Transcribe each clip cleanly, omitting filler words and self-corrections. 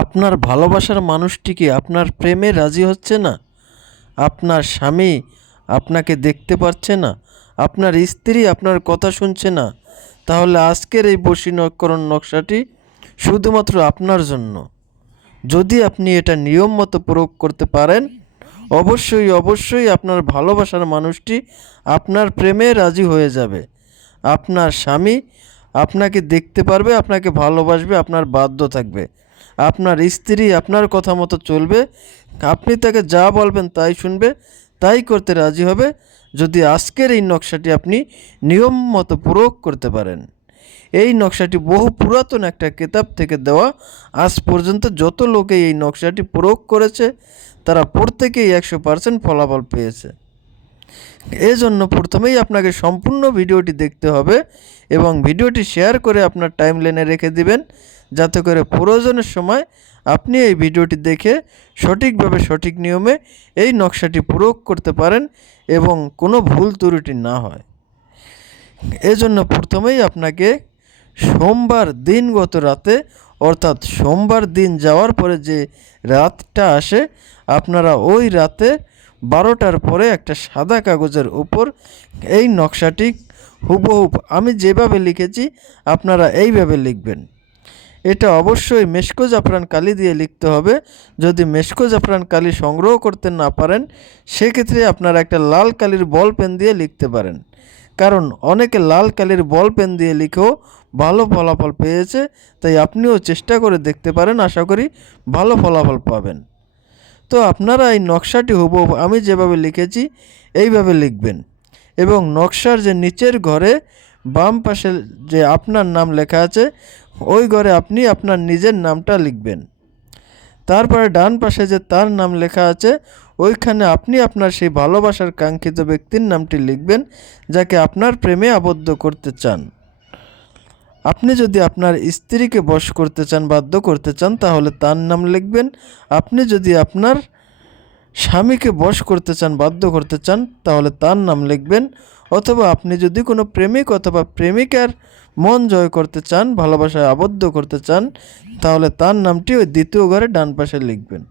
আপনার ভালোবাসার মানুষটি কি আপনার প্রেমে রাজি হচ্ছে না? আপনার স্বামী আপনাকে দেখতে পারছে না, আপনার স্ত্রী আপনার কথা শুনছে না, তাহলে আজকের এই বশীকরণ নকশাটি শুধুমাত্র আপনার জন্য। যদি আপনি এটা নিয়ম মতো প্রয়োগ করতে পারেন, অবশ্যই অবশ্যই আপনার ভালোবাসার মানুষটি আপনার প্রেমে রাজি হয়ে যাবে। আপনার স্বামী আপনাকে দেখতে পারবে, আপনাকে ভালোবাসবে, আপনার বাধ্য থাকবে। আপনার স্ত্রী আপনার কথা মতো চলবে, আপনি তাকে যা বলবেন তাই শুনবে, তাই করতে রাজি হবে, যদি আজকের এই নকশাটি আপনি নিয়ম মতো প্রয়োগ করতে পারেন। এই নকশাটি বহু পুরাতন একটা কিতাব থেকে দেওয়া। আজ পর্যন্ত যত লোকে এই নকশাটি প্রয়োগ করেছে তারা প্রত্যেকেই 100% ফলাফল পেয়েছে। এজন্য প্রথমেই আপনাকে সম্পূর্ণ ভিডিওটি দেখতে হবে এবং ভিডিওটি শেয়ার করে আপনার টাইমলাইনে রেখে দিবেন, যাতে করে প্রয়োজনের সময় আপনি এই ভিডিওটি দেখে সঠিকভাবে সঠিক নিয়মে এই নকশাটি প্রয়োগ করতে পারেন এবং কোনো ভুল ত্রুটি না হয়। এজন্য প্রথমেই আপনাকে সোমবার দিনগত রাতে, অর্থাৎ সোমবার দিন যাওয়ার পরে যে রাতটা আসে, আপনারা ওই রাতে 12টার পরে একটা সাদা কাগজের উপর এই নকশাটি হুবহু আমি যেভাবে লিখেছি আপনারা এইভাবে লিখবেন। এটা অবশ্যই মেশকো জাফরান কালি দিয়ে লিখতে হবে। যদি মেশকো জাফরান কালি সংগ্রহ করতে না পারেন, সেক্ষেত্রে আপনারা একটা লাল কালির বল পেন দিয়ে লিখতে পারেন, কারণ অনেকে লাল কালির বল পেন দিয়ে লিখেও ভালো ফলাফল পেয়েছে। তাই আপনিও চেষ্টা করে দেখতে পারেন, আশা করি ভালো ফলাফল পাবেন। তো আপনারা এই নকশাটি হুবহু আমি যেভাবে লিখেছি এইভাবে লিখবেন এবং নকশার যে নিচের ঘরে বাম পাশে যে আপনার নাম লেখা আছে ওই ঘরে আপনি আপনার নিজের নামটা লিখবেন। তারপরে ডান পাশে যে তার নাম লেখা আছে ওইখানে আপনি আপনার সেই ভালোবাসার কাঙ্ক্ষিত ব্যক্তির নামটি লিখবেন, যাকে আপনার প্রেমে আবদ্ধ করতে চান। আপনি যদি আপনার স্ত্রীকে বশ করতে চান, বাধ্য করতে চান, তাহলে তার নাম লিখবেন। আপনি যদি আপনার স্বামীকে বশ করতে চান, বাধ্য করতে চান, তাহলে তার নাম লিখবেন। অথবা আপনি যদি কোনো প্রেমিক অথবা প্রেমিকার মন জয় করতে চান, ভালোবাসায় আবদ্ধ করতে চান, তাহলে তার নামটি ওই দ্বিতীয় ঘরে ডান পাশে লিখবেন।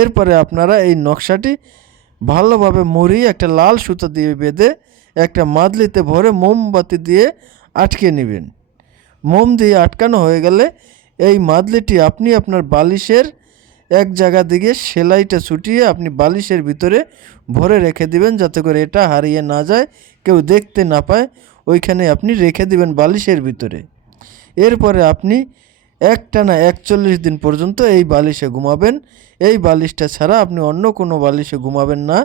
এরপরে আপনারা এই নকশাটি ভালোভাবে মুড়িয়ে একটা লাল সুতো দিয়ে বেঁধে একটা মাদলিতে ভরে মোমবাতি দিয়ে আটকে নেবেন। মোম দিয়ে আটকানো হয়ে গেলে এই মাদলিটি আপনি আপনার বালিশের এক জায়গা দিকে সেলাইটা ছুটিয়ে আপনি বালিশের ভিতরে ভরে রেখে দিবেন, যাতে করে এটা হারিয়ে না যায়, কেউ দেখতে না পায়। ওইখানে আপনি রেখে দিবেন বালিশের ভিতরে। এরপরে আপনি একটানা 41 দিন পর্যন্ত এই বালিশে ঘুমাবেন। এই বালিশটা ছাড়া আপনি অন্য কোনো বালিশে ঘুমাবেন না।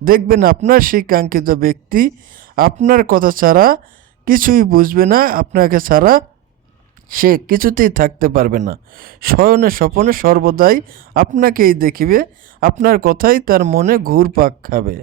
দেখবেন আপনার সেই কাঙ্ক্ষিত ব্যক্তি আপনার কথা ছাড়া কিছুই বুঝবে না, আপনাকে ছাড়া সে কিছুতেই থাকতে পারবে না। শয়নে স্বপনে সর্বদাই আপনাকেই দেখিবে, আপনার কথাই তার মনে ঘুরপাক খাবে।